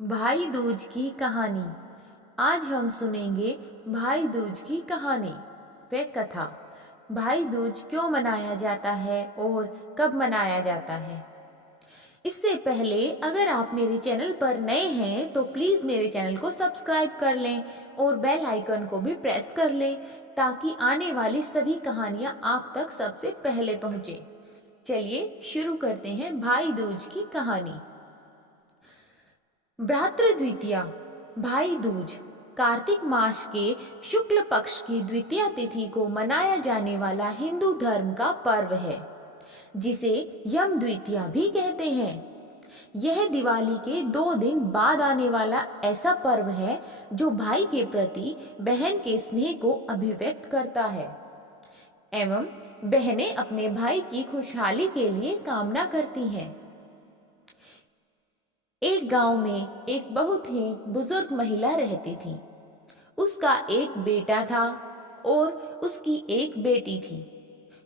भाई दूज की कहानी। आज हम सुनेंगे भाई दूज की कहानी व कथा। भाई दूज क्यों मनाया जाता है और कब मनाया जाता है। इससे पहले अगर आप मेरे चैनल पर नए हैं तो प्लीज़ मेरे चैनल को सब्सक्राइब कर लें और बेल आइकन को भी प्रेस कर लें ताकि आने वाली सभी कहानियाँ आप तक सबसे पहले पहुँचे। चलिए शुरू करते हैं भाई दूज की कहानी। भ्रातृ द्वितीया भाई दूज कार्तिक मास के शुक्ल पक्ष की द्वितीया तिथि को मनाया जाने वाला हिंदू धर्म का पर्व है, जिसे यम द्वितीया भी कहते हैं। यह दिवाली के 2 दिन बाद आने वाला ऐसा पर्व है जो भाई के प्रति बहन के स्नेह को अभिव्यक्त करता है एवं बहनें अपने भाई की खुशहाली के लिए कामना करती हैं। एक गांव में एक बहुत ही बुजुर्ग महिला रहती थी। उसका एक बेटा था और उसकी एक बेटी थी।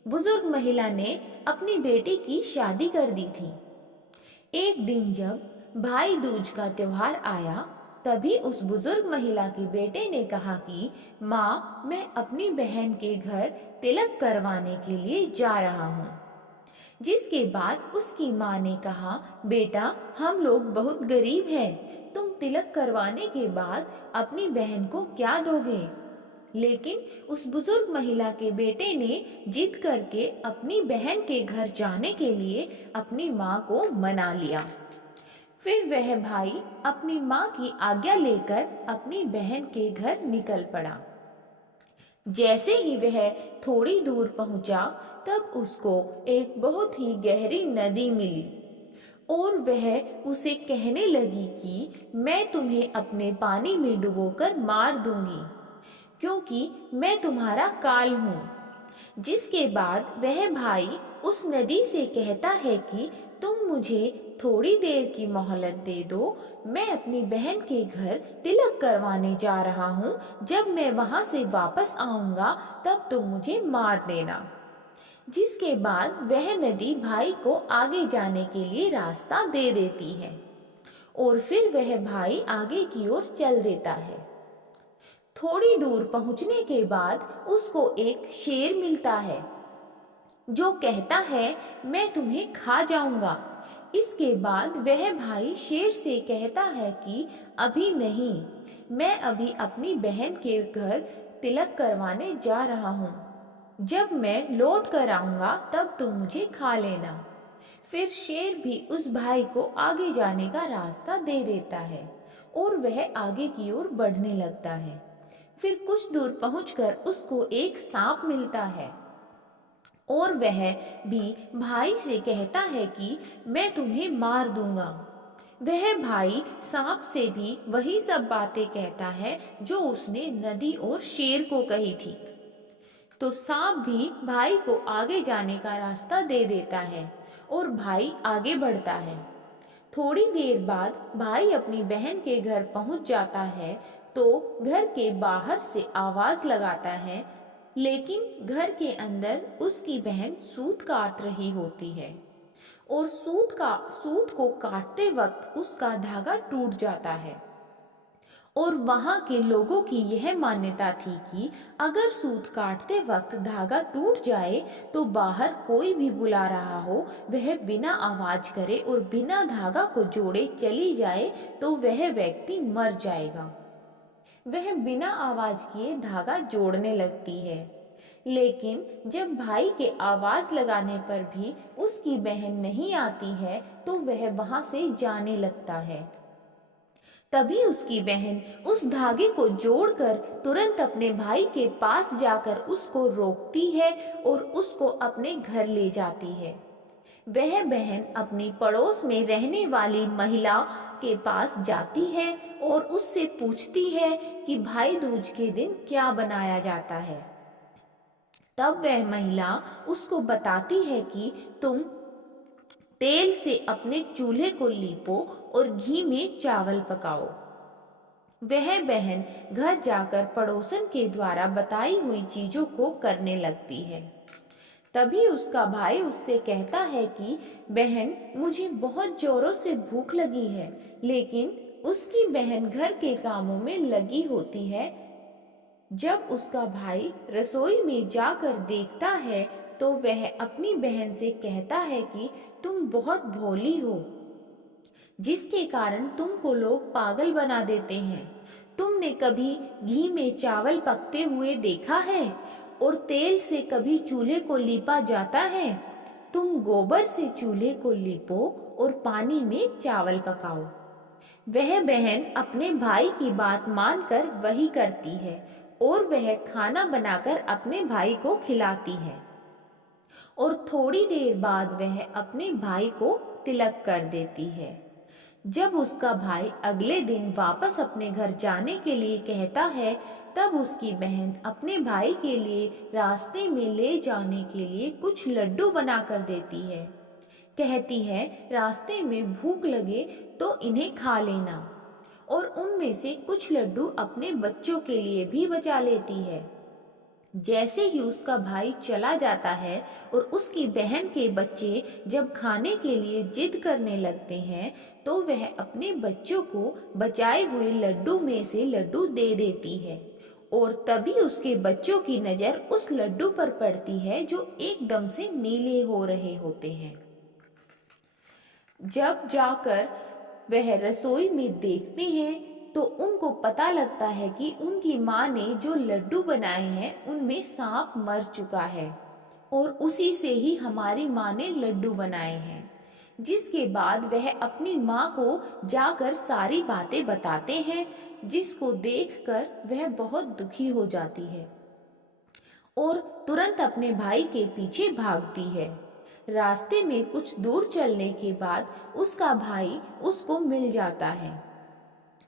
बुजुर्ग महिला ने अपनी बेटी की शादी कर दी थी। एक दिन जब भाई दूज का त्योहार आया, तभी उस बुजुर्ग महिला के बेटे ने कहा कि माँ, मैं अपनी बहन के घर तिलक करवाने के लिए जा रहा हूँ। जिसके बाद उसकी माँ ने कहा, बेटा, हम लोग बहुत गरीब हैं, तुम तिलक करवाने के बाद अपनी बहन को क्या दोगे। लेकिन उस बुजुर्ग महिला के बेटे ने जिद करके अपनी बहन के घर जाने के लिए अपनी माँ को मना लिया। फिर वह भाई अपनी माँ की आज्ञा लेकर अपनी बहन के घर निकल पड़ा। जैसे ही वह थोड़ी दूर पहुंचा, तब उसको एक बहुत ही गहरी नदी मिली और वह उसे कहने लगी कि मैं तुम्हें अपने पानी में डुबोकर मार दूंगी, क्योंकि मैं तुम्हारा काल हूँ। जिसके बाद वह भाई उस नदी से कहता है कि तुम मुझे थोड़ी देर की मोहलत दे दो, मैं अपनी बहन के घर तिलक करवाने जा रहा हूँ। जब मैं वहां से वापस आऊंगा तब तुम मुझे मार देना। जिसके बाद वह नदी भाई को आगे जाने के लिए रास्ता दे देती है और फिर वह भाई आगे की ओर चल देता है। थोड़ी दूर पहुंचने के बाद उसको एक शेर मिलता है जो कहता है, मैं तुम्हें खा जाऊंगा। इसके बाद वह भाई शेर से कहता है कि अभी नहीं, मैं अभी अपनी बहन के घर तिलक करवाने जा रहा हूँ। जब मैं लौट कर आऊंगा तब तुम मुझे खा लेना। फिर शेर भी उस भाई को आगे जाने का रास्ता दे देता है और वह आगे की ओर बढ़ने लगता है। फिर कुछ दूर पहुंचकर उसको एक सांप मिलता है और वह भी भाई से कहता है कि मैं तुम्हें मार दूंगा। वह भाई सांप से भी वही सब बातें कहता है जो उसने नदी और शेर को कही थी। तो सांप भी भाई को आगे जाने का रास्ता दे देता है और भाई आगे बढ़ता है। थोड़ी देर बाद भाई अपनी बहन के घर पहुंच जाता है तो घर के बाहर से आवाज लगाता है, लेकिन घर के अंदर उसकी बहन सूत काट रही होती है और सूत को काटते वक्त उसका धागा टूट जाता है। और वहां के लोगों की यह मान्यता थी कि अगर सूत काटते वक्त धागा टूट जाए तो बाहर कोई भी बुला रहा हो, वह बिना आवाज करे और बिना धागा को जोड़े चली जाए तो वह व्यक्ति मर जाएगा। वह बिना आवाज किए धागा जोड़ने लगती है, लेकिन जब भाई के आवाज लगाने पर भी उसकी बहन नहीं आती है तो वह वहां से जाने लगता है। तभी उसकी बहन उस धागे को जोड़कर तुरंत अपने भाई के पास जाकर उसको रोकती है और उसको अपने घर ले जाती है। वह बहन अपनी पड़ोस में रहने वाली महिला के पास जाती है और उससे पूछती है कि भाई दूज के दिन क्या बनाया जाता है। तब वह महिला उसको बताती है कि तुम तेल से अपने चूल्हे को लीपो और घी में चावल पकाओ। वह बहन घर जाकर पड़ोसन के द्वारा बताई हुई चीजों को करने लगती है। तभी उसका भाई उससे कहता है कि बहन, मुझे बहुत जोरों से भूख लगी है, लेकिन उसकी बहन घर के कामों में लगी होती है। जब उसका भाई रसोई में जाकर देखता है तो वह अपनी बहन से कहता है कि तुम बहुत भोली हो, जिसके कारण तुमको लोग पागल बना देते हैं। तुमने कभी घी में चावल पकते हुए देखा है और तेल से कभी चूल्हे को लीपा जाता है? तुम गोबर से चूल्हे को लीपो और पानी में चावल पकाओ। वह बहन अपने भाई की बात मानकर वही करती है और वह खाना बनाकर अपने भाई को खिलाती है और थोड़ी देर बाद वह अपने भाई को तिलक कर देती है। जब उसका भाई अगले दिन वापस अपने घर जाने के लिए कहता है, तब उसकी बहन अपने भाई के लिए रास्ते में ले जाने के लिए कुछ लड्डू बना कर देती है। कहती है, रास्ते में भूख लगे तो इन्हें खा लेना, और उनमें से कुछ लड्डू अपने बच्चों के लिए भी बचा लेती है। जैसे ही उसका भाई चला जाता है और उसकी बहन के बच्चे जब खाने के लिए जिद करने लगते हैं तो वह अपने बच्चों को बचाए हुए लड्डू में से लड्डू दे देती है, और तभी उसके बच्चों की नज़र उस लड्डू पर पड़ती है जो एकदम से नीले हो रहे होते हैं। जब जाकर वह रसोई में देखते हैं तो उनको पता लगता है कि उनकी माँ ने जो लड्डू बनाए हैं उनमें सांप मर चुका है, और उसी से ही हमारी माँ ने लड्डू बनाए हैं। जिसके बाद वह अपनी माँ को जाकर सारी बातें बताते हैं, जिसको देखकर वह बहुत दुखी हो जाती है और तुरंत अपने भाई के पीछे भागती है। रास्ते में कुछ दूर चलने के बाद उसका भाई उसको मिल जाता है।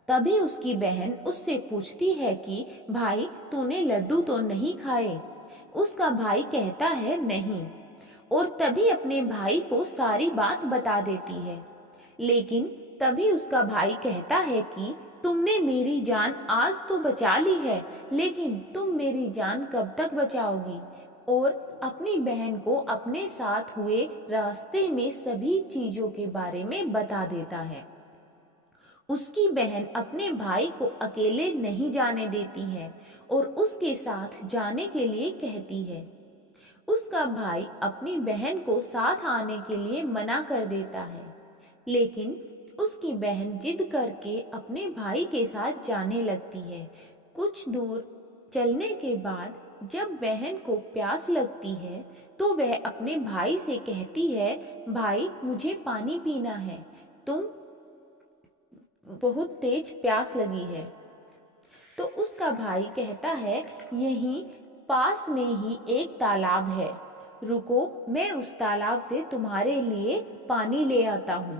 तभी उसकी बहन उससे पूछती है कि भाई, तूने लड्डू तो नहीं खाए? उसका भाई कहता है नहीं, और तभी अपने भाई को सारी बात बता देती है। लेकिन तभी उसका भाई कहता है कि तुमने मेरी जान आज तो बचा ली है, लेकिन तुम मेरी जान कब तक बचाओगी? और अपनी बहन को अपने साथ हुए रास्ते में सभी चीजों के बारे में बता देता है। उसकी बहन अपने भाई को अकेले नहीं जाने देती है और उसके साथ जाने के लिए कहती है। उसका भाई अपनी बहन को साथ आने के लिए मना कर देता है, लेकिन उसकी बहन जिद करके अपने भाई के साथ जाने लगती है। कुछ दूर चलने के बाद जब बहन को प्यास लगती है तो वह अपने भाई से कहती है, भाई मुझे पानी पीना है, तुम बहुत तेज प्यास लगी है। तो उसका भाई कहता है, यहीं पास में ही एक तालाब है, रुको मैं उस तालाब से तुम्हारे लिए पानी ले आता हूँ।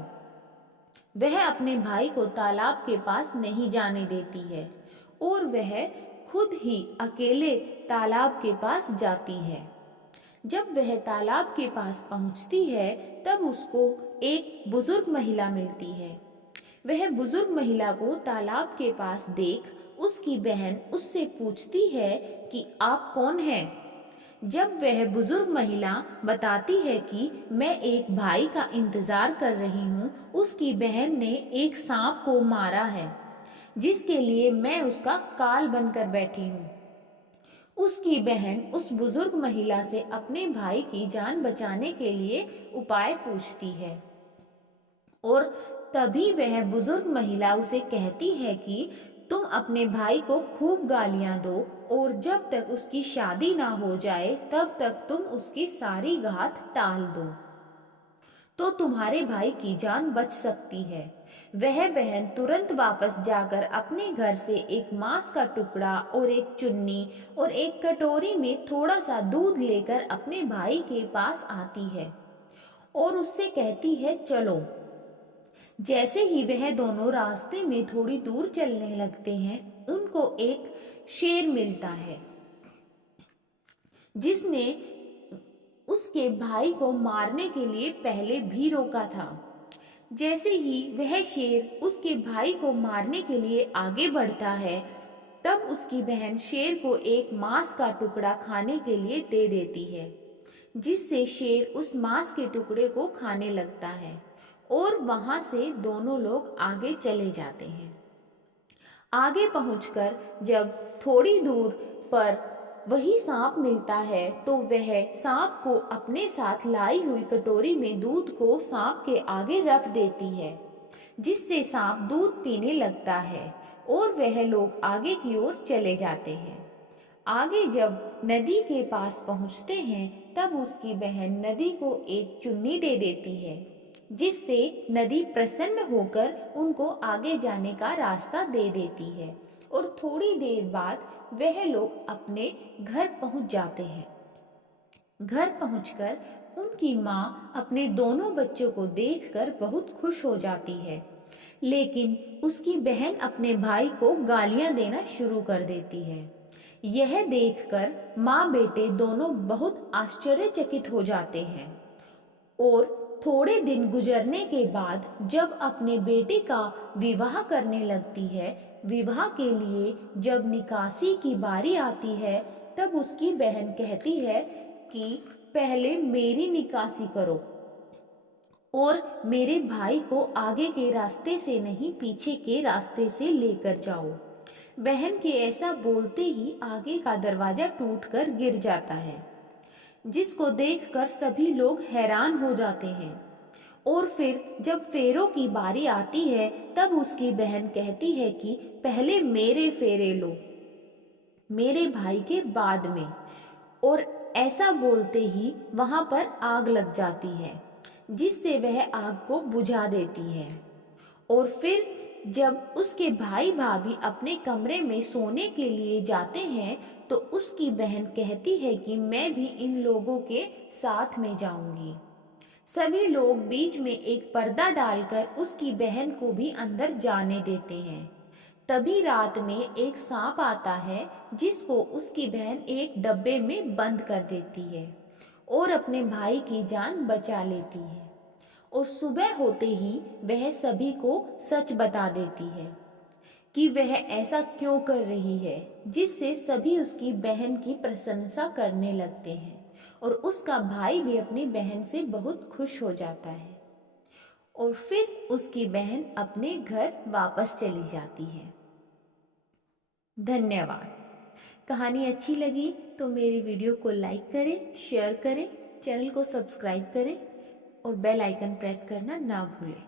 वह अपने भाई को तालाब के पास नहीं जाने देती है और वह खुद ही अकेले तालाब के पास जाती है। जब वह तालाब के पास पहुँचती है तब उसको एक बुजुर्ग महिला मिलती है। वह बुजुर्ग महिला को तालाब के पास देख उसकी बहन उससे पूछती है कि आप कौन हैं? जब वह बुजुर्ग महिला बताती है कि मैं एक भाई का इंतजार कर रही हूँ, उसकी बहन ने एक सांप को मारा है, जिसके लिए मैं उसका काल बनकर बैठी हूँ। उसकी बहन उस बुजुर्ग महिला से अपने भाई की जान बचाने के लिए उपाय पूछती है, और तभी वह बुजुर्ग महिला उसे कहती है कि तुम अपने भाई को खूब गालियां दो और जब तक उसकी शादी ना हो जाए तब तक तुम उसकी सारी घात टाल दो, तो तुम्हारे भाई की जान बच सकती है। वह बहन तुरंत वापस जाकर अपने घर से एक मांस का टुकड़ा और एक चुन्नी और एक कटोरी में थोड़ा सा दूध लेकर अपने भाई के पास आती है और उससे कहती है, चलो। जैसे ही वह दोनों रास्ते में थोड़ी दूर चलने लगते हैं, उनको एक शेर मिलता है जिसने उसके भाई को मारने के लिए पहले भी रोका था। जैसे ही वह शेर उसके भाई को मारने के लिए आगे बढ़ता है, तब उसकी बहन शेर को एक मांस का टुकड़ा खाने के लिए दे देती है, जिससे शेर उस मांस के टुकड़े को खाने लगता है और वहां से दोनों लोग आगे चले जाते हैं। आगे पहुंचकर जब थोड़ी दूर पर वही सांप मिलता है तो वह सांप को अपने साथ लाई हुई कटोरी में दूध को सांप के आगे रख देती है, जिससे सांप दूध पीने लगता है और वह लोग आगे की ओर चले जाते हैं। आगे जब नदी के पास पहुंचते हैं तब उसकी बहन नदी को एक चुन्नी दे देती है, जिससे नदी प्रसन्न होकर उनको आगे जाने का रास्ता दे देती है और थोड़ी देर बाद वह लोग अपने घर पहुंच जाते हैं। घर पहुंचकर उनकी माँ अपने दोनों बच्चों को देखकर बहुत खुश हो जाती है, लेकिन उसकी बहन अपने भाई को गालियां देना शुरू कर देती है। यह देखकर माँ बेटे दोनों बहुत आश्चर्यचकित हो जाते हैं और थोड़े दिन गुजरने के बाद जब अपने बेटे का विवाह करने लगती है, विवाह के लिए जब निकासी की बारी आती है तब उसकी बहन कहती है कि पहले मेरी निकासी करो और मेरे भाई को आगे के रास्ते से नहीं पीछे के रास्ते से लेकर जाओ। बहन के ऐसा बोलते ही आगे का दरवाजा टूटकर गिर जाता है, जिसको देखकर सभी लोग हैरान हो जाते हैं। और फिर जब फेरों की बारी आती है तब उसकी बहन कहती है कि पहले मेरे फेरे लो, मेरे भाई के बाद में। और ऐसा बोलते ही वहां पर आग लग जाती है, जिससे वह आग को बुझा देती है। और फिर जब उसके भाई भाभी अपने कमरे में सोने के लिए जाते हैं तो उसकी बहन कहती है कि मैं भी इन लोगों के साथ में जाऊंगी। सभी लोग बीच में एक पर्दा डालकर उसकी बहन को भी अंदर जाने देते हैं। तभी रात में एक सांप आता है, जिसको उसकी बहन एक डब्बे में बंद कर देती है और अपने भाई की जान बचा लेती है। और सुबह होते ही वह सभी को सच बता देती है कि वह ऐसा क्यों कर रही है, जिससे सभी उसकी बहन की प्रशंसा करने लगते हैं और उसका भाई भी अपनी बहन से बहुत खुश हो जाता है। और फिर उसकी बहन अपने घर वापस चली जाती है। धन्यवाद। कहानी अच्छी लगी तो मेरी वीडियो को लाइक करें, शेयर करें, चैनल को सब्सक्राइब करें और बेल आइकन प्रेस करना ना भूलें।